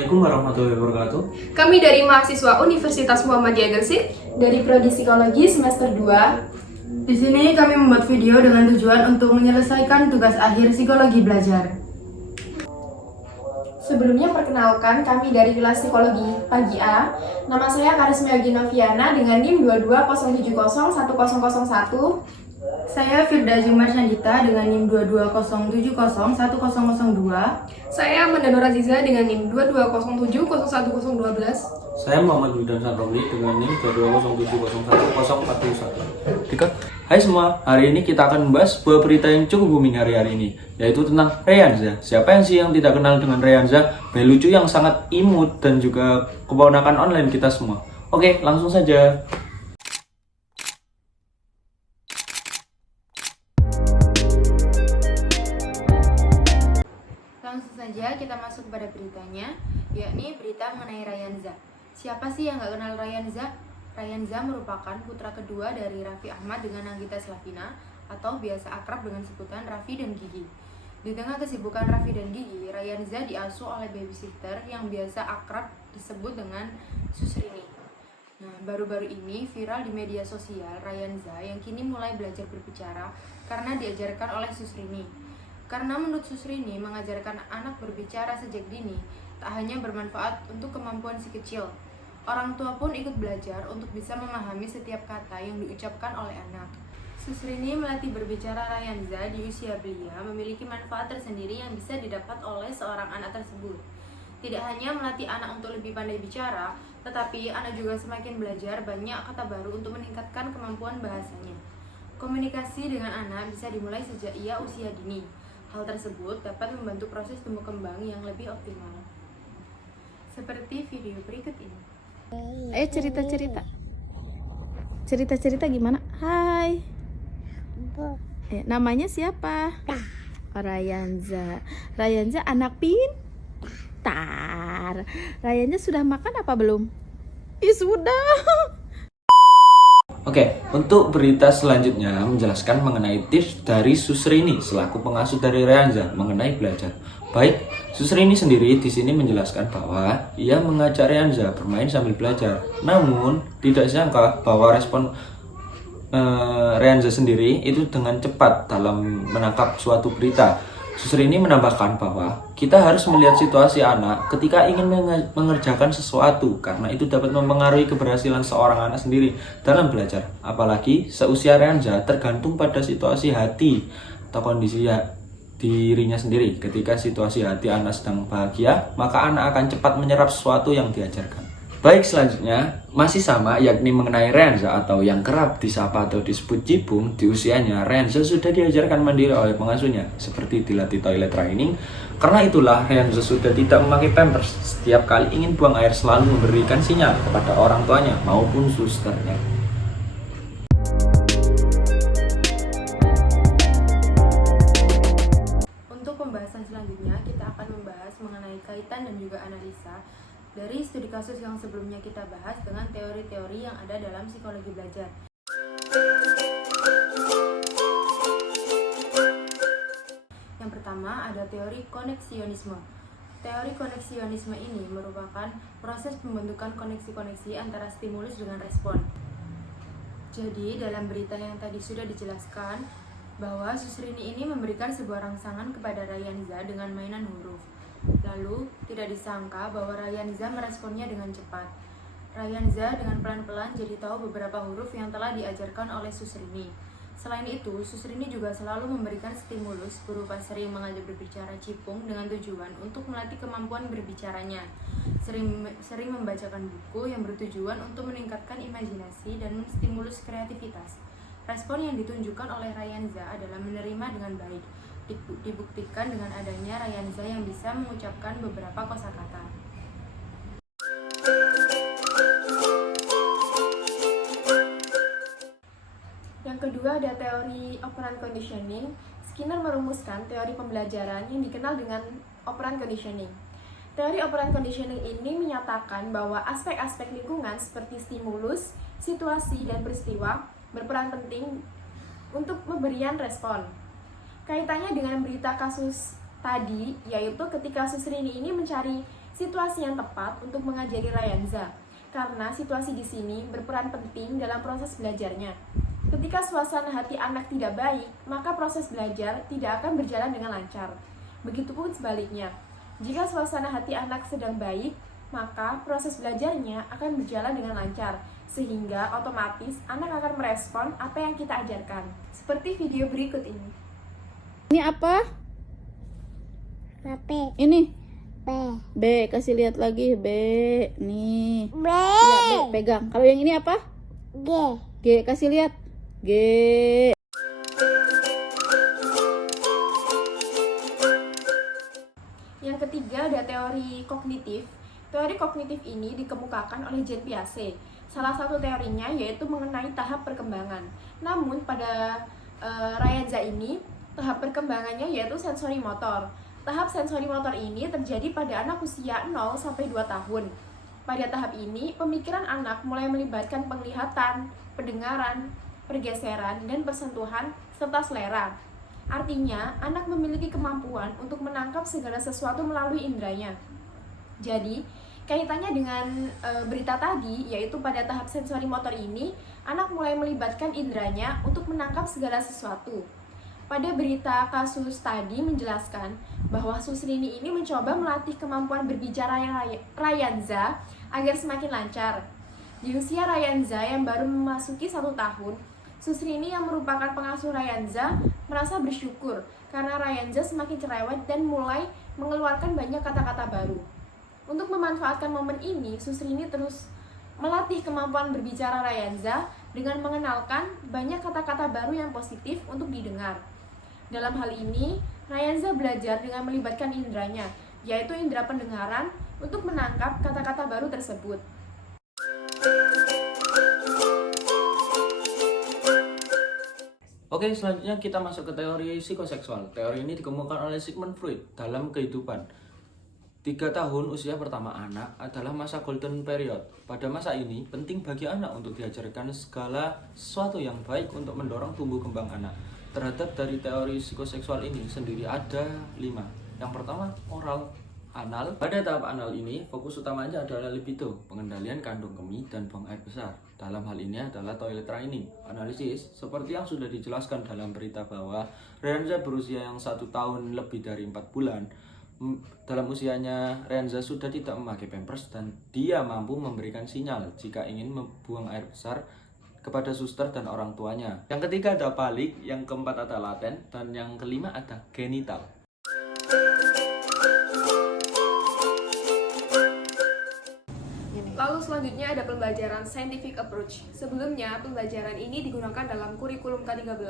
Assalamualaikum warahmatullahi wabarakatuh. Kami dari mahasiswa Universitas Muhammadiyah Gresik Dari Prodi Psikologi semester 2. Di sini kami membuat video dengan tujuan untuk menyelesaikan tugas akhir psikologi belajar. Sebelumnya perkenalkan kami dari kelas Psikologi Pagi A. Nama saya Karisma Yoginoviana dengan NIM 220701001. Saya Firda Jumar Sandita dengan NIM 220701002. Saya Mandano Raziza dengan NIM 220701012. Saya Muhammad Wildan Sanromli dengan NIM 220701041. Hai semua, hari ini kita akan membahas sebuah berita yang cukup booming hari-hari ini, yaitu tentang Reyanza. Siapa yang sih yang tidak kenal dengan Reyanza? Bayi lucu yang sangat imut dan juga keponakan online kita semua. Oke, langsung saja. Langsung saja kita masuk pada beritanya, yakni berita mengenai Reyanza. Siapa sih yang nggak kenal Reyanza? Reyanza merupakan putra kedua dari Raffi Ahmad dengan Nagita Slavina atau biasa akrab dengan sebutan Raffi dan Gigi. Di tengah kesibukan Raffi dan Gigi, Reyanza diasuh oleh babysitter yang biasa akrab disebut dengan Susrini. Nah, baru-baru ini viral di media sosial Reyanza yang kini mulai belajar berbicara karena diajarkan oleh Susrini. Karena menurut Susrini, mengajarkan anak berbicara sejak dini tak hanya bermanfaat untuk kemampuan si kecil. Orang tua pun ikut belajar untuk bisa memahami setiap kata yang diucapkan oleh anak. Susrini melatih berbicara Reyanza di usia belia memiliki manfaat tersendiri yang bisa didapat oleh seorang anak tersebut. Tidak hanya melatih anak untuk lebih pandai bicara, tetapi anak juga semakin belajar banyak kata baru untuk meningkatkan kemampuan bahasanya. Komunikasi dengan anak bisa dimulai sejak ia usia dini. Hal tersebut dapat membantu proses tumbuh kembang yang lebih optimal. Seperti video berikut ini. Ayo cerita-cerita. Cerita-cerita gimana? Hai. Namanya siapa? Reyanza. Reyanza anak pintar. Reyanza sudah makan apa belum? Ih, sudah. Oke, untuk berita selanjutnya menjelaskan mengenai tips dari Susrini selaku pengasuh dari Reyanza mengenai belajar. Baik, Susrini sendiri di sini menjelaskan bahwa ia mengajak Reyanza bermain sambil belajar. Namun, tidak sangka bahwa respon Reyanza sendiri itu dengan cepat dalam menangkap suatu berita. Susrini menambahkan bahwa kita harus melihat situasi anak ketika ingin mengerjakan sesuatu karena itu dapat mempengaruhi keberhasilan seorang anak sendiri dalam belajar. Apalagi seusia Reyanza tergantung pada situasi hati atau kondisi dirinya sendiri. Ketika situasi hati anak sedang bahagia, maka anak akan cepat menyerap sesuatu yang diajarkan. Baik, selanjutnya masih sama, yakni mengenai Reyanza atau yang kerap disapa atau disebut Cibung. Di usianya, Reyanza sudah diajarkan mandiri oleh pengasuhnya, seperti dilatih toilet training. Karena itulah Reyanza sudah tidak memakai pampers. Setiap kali ingin buang air selalu memberikan sinyal kepada orang tuanya maupun susternya. Untuk pembahasan selanjutnya, kita akan membahas mengenai kaitan dan juga analisa dari studi kasus yang sebelumnya kita bahas dengan teori-teori yang ada dalam psikologi belajar. Yang pertama ada teori koneksionisme. Teori koneksionisme ini merupakan proses pembentukan koneksi-koneksi antara stimulus dengan respon. Jadi dalam berita yang tadi sudah dijelaskan bahwa Susrini ini memberikan sebuah rangsangan kepada Reyanza dengan mainan huruf. Lalu, tidak disangka bahwa Reyanza meresponnya dengan cepat. Reyanza dengan pelan-pelan jadi tahu beberapa huruf yang telah diajarkan oleh Susrini. Selain itu, Susrini juga selalu memberikan stimulus berupa sering mengajak berbicara Cipung dengan tujuan untuk melatih kemampuan berbicaranya. Sering membacakan buku yang bertujuan untuk meningkatkan imajinasi dan menstimulus kreativitas. Respon yang ditunjukkan oleh Reyanza adalah menerima dengan baik. Dibuktikan dengan adanya Reyanza yang bisa mengucapkan beberapa kosakata. Yang kedua ada teori operant conditioning. Skinner merumuskan teori pembelajaran yang dikenal dengan operant conditioning. Teori operant conditioning ini menyatakan bahwa aspek-aspek lingkungan seperti stimulus, situasi, dan peristiwa berperan penting untuk pemberian respon. Kaitannya dengan berita kasus tadi, yaitu ketika Susrini ini mencari situasi yang tepat untuk mengajari Ryanza, karena situasi di sini berperan penting dalam proses belajarnya. Ketika suasana hati anak tidak baik, maka proses belajar tidak akan berjalan dengan lancar. Begitupun sebaliknya, jika suasana hati anak sedang baik, maka proses belajarnya akan berjalan dengan lancar, sehingga otomatis anak akan merespon apa yang kita ajarkan. Seperti video berikut ini. Ini apa? B. Ini B. B, kasih lihat lagi B. Nih. B. Ya, B, pegang. Kalau yang ini apa? G. G, kasih lihat. G. Yang ketiga ada teori kognitif. Teori kognitif ini dikemukakan oleh Jean Piaget. Salah satu teorinya yaitu mengenai tahap perkembangan. Namun pada Ryanza ini, tahap perkembangannya yaitu sensori motor. Tahap sensori motor ini terjadi pada anak usia 0 sampai 2 tahun. Pada tahap ini, pemikiran anak mulai melibatkan penglihatan, pendengaran, pergeseran, dan persentuhan, serta selera. Artinya, anak memiliki kemampuan untuk menangkap segala sesuatu melalui indranya. Jadi, kaitannya dengan berita tadi, yaitu pada tahap sensori motor ini, anak mulai melibatkan indranya untuk menangkap segala sesuatu. Pada berita kasus tadi menjelaskan bahwa Susrini ini mencoba melatih kemampuan berbicara Ryanza agar semakin lancar. Di usia Ryanza yang baru memasuki 1 tahun, Susrini yang merupakan pengasuh Ryanza merasa bersyukur karena Ryanza semakin cerewet dan mulai mengeluarkan banyak kata-kata baru. Untuk memanfaatkan momen ini, Susrini terus melatih kemampuan berbicara Ryanza dengan mengenalkan banyak kata-kata baru yang positif untuk didengar. Dalam hal ini, Ryanza belajar dengan melibatkan indranya, yaitu indera pendengaran, untuk menangkap kata-kata baru tersebut. Oke, selanjutnya kita masuk ke teori psikoseksual. Teori ini dikemukakan oleh Sigmund Freud dalam kehidupan. 3 tahun usia pertama anak adalah masa golden period. Pada masa ini, penting bagi anak untuk diajarkan segala sesuatu yang baik untuk mendorong tumbuh kembang anak. Terhadap dari teori psikoseksual ini sendiri ada 5. Yang pertama, oral anal. Pada tahap anal ini, fokus utamanya adalah libido, pengendalian kandung kemih dan buang air besar. Dalam hal ini adalah toilet training. Analisis, seperti yang sudah dijelaskan dalam berita bahwa Ryanza berusia yang 1 tahun lebih dari 4 bulan. Dalam usianya, Ryanza sudah tidak memakai pampers dan dia mampu memberikan sinyal jika ingin membuang air besar kepada suster dan orang tuanya. Yang ketiga ada palik, yang keempat ada laten, dan yang kelima ada genital. Lalu selanjutnya ada pembelajaran scientific approach. Sebelumnya, pembelajaran ini digunakan dalam kurikulum K13.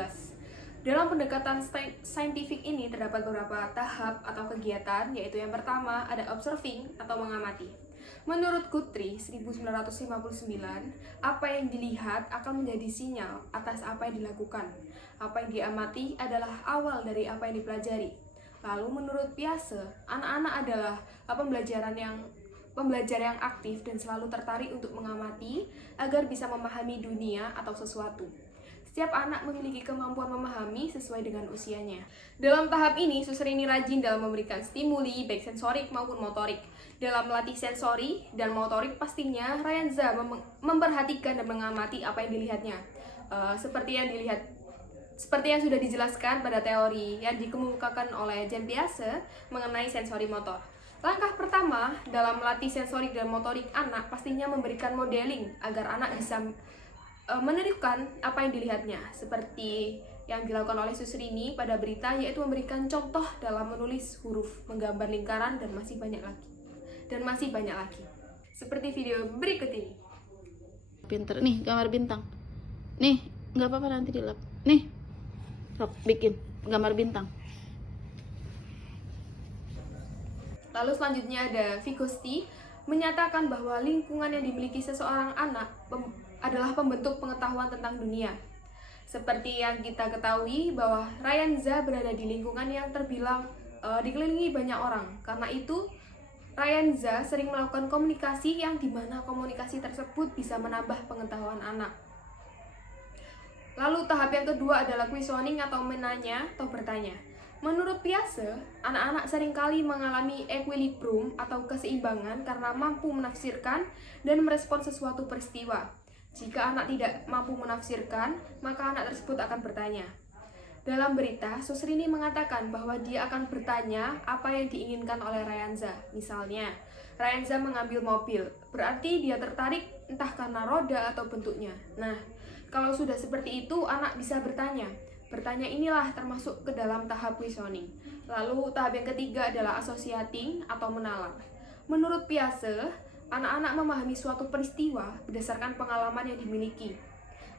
Dalam pendekatan scientific ini terdapat beberapa tahap atau kegiatan, yaitu yang pertama ada observing atau mengamati. Menurut Guthrie 1959, apa yang dilihat akan menjadi sinyal atas apa yang dilakukan. Apa yang diamati adalah awal dari apa yang dipelajari. Lalu menurut Piaget, anak-anak adalah pembelajar yang aktif dan selalu tertarik untuk mengamati agar bisa memahami dunia atau sesuatu. Setiap anak memiliki kemampuan memahami sesuai dengan usianya. Dalam tahap ini, Susrini rajin dalam memberikan stimuli, baik sensorik maupun motorik. Dalam melatih sensori dan motorik, pastinya Ryanza memperhatikan dan mengamati apa yang dilihatnya. Seperti yang sudah dijelaskan pada teori yang dikemukakan oleh Jean Piaget mengenai sensori motor. Langkah pertama dalam melatih sensorik dan motorik anak pastinya memberikan modeling agar anak bisa menirukan apa yang dilihatnya, seperti yang dilakukan oleh Susrini pada berita, yaitu memberikan contoh dalam menulis huruf, menggambar lingkaran, dan masih banyak lagi. Seperti video berikut ini. Pinter nih, gambar bintang. Nih, nggak apa-apa nanti dilap. Nih, sok bikin gambar bintang. Lalu selanjutnya ada Vygotsky menyatakan bahwa lingkungan yang dimiliki seseorang anak adalah pembentuk pengetahuan tentang dunia. Seperti yang kita ketahui bahwa Ryanza berada di lingkungan yang terbilang dikelilingi banyak orang. Karena itu, Ryanza sering melakukan komunikasi yang dimana komunikasi tersebut bisa menambah pengetahuan anak. Lalu tahap yang kedua adalah questioning atau menanya atau bertanya. Menurut Piaget, anak-anak seringkali mengalami equilibrium atau keseimbangan karena mampu menafsirkan dan merespon sesuatu peristiwa. Jika anak tidak mampu menafsirkan, maka anak tersebut akan bertanya. Dalam berita, Susrini mengatakan bahwa dia akan bertanya apa yang diinginkan oleh Ryanza. Misalnya, Ryanza mengambil mobil, berarti dia tertarik entah karena roda atau bentuknya. Nah, kalau sudah seperti itu, anak bisa bertanya. Bertanya inilah termasuk ke dalam tahap questioning. Lalu tahap yang ketiga adalah associating atau menalar. Menurut Piaget, anak-anak memahami suatu peristiwa berdasarkan pengalaman yang dimiliki.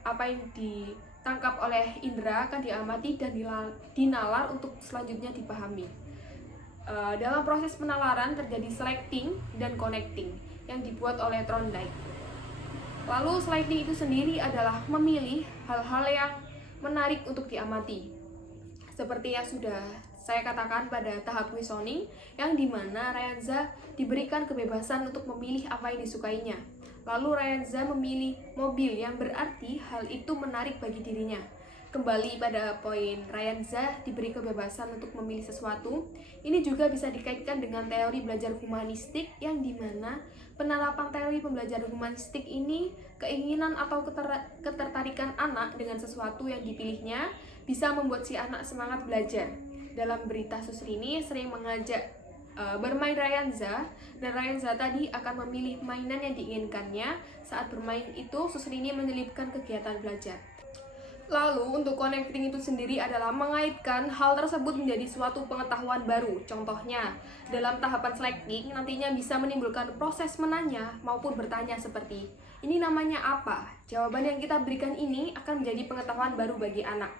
Apa yang ditangkap oleh indera akan diamati dan dinalar untuk selanjutnya dipahami. Dalam proses penalaran terjadi selecting dan connecting yang dibuat oleh Thorndike. Lalu selecting itu sendiri adalah memilih hal-hal yang menarik untuk diamati. Seperti yang sudah saya katakan pada tahap questioning, yang dimana Ryanza diberikan kebebasan untuk memilih apa yang disukainya. Lalu Ryanza memilih mobil yang berarti hal itu menarik bagi dirinya. Kembali pada poin Ryanza diberi kebebasan untuk memilih sesuatu, ini juga bisa dikaitkan dengan teori belajar humanistik yang dimana penerapan teori pembelajaran humanistik ini keinginan atau ketertarikan anak dengan sesuatu yang dipilihnya bisa membuat si anak semangat belajar. Dalam berita Susrini sering mengajak bermain Ryanza, dan Ryanza tadi akan memilih mainan yang diinginkannya. Saat bermain itu, Susrini menyelipkan kegiatan belajar. Lalu, untuk connecting itu sendiri adalah mengaitkan hal tersebut menjadi suatu pengetahuan baru. Contohnya, dalam tahapan selecting nantinya bisa menimbulkan proses menanya maupun bertanya seperti, ini namanya apa? Jawaban yang kita berikan ini akan menjadi pengetahuan baru bagi anak.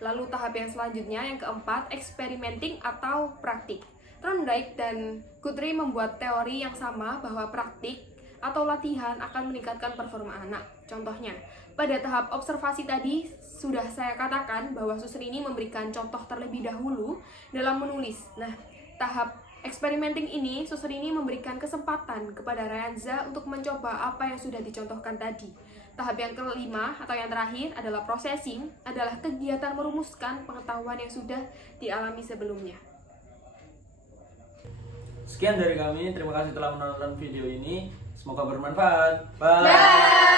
Lalu tahap yang selanjutnya, yang keempat, experimenting atau praktik. Thorndike dan Guthrie membuat teori yang sama bahwa praktik atau latihan akan meningkatkan performa anak. Contohnya, pada tahap observasi tadi sudah saya katakan bahwa Susrini memberikan contoh terlebih dahulu dalam menulis. Nah, tahap experimenting ini Susrini memberikan kesempatan kepada Ryanza untuk mencoba apa yang sudah dicontohkan tadi. Tahap yang kelima atau yang terakhir adalah processing, adalah kegiatan merumuskan pengetahuan yang sudah dialami sebelumnya. Sekian dari kami, terima kasih telah menonton video ini. Semoga bermanfaat. Bye. Bye.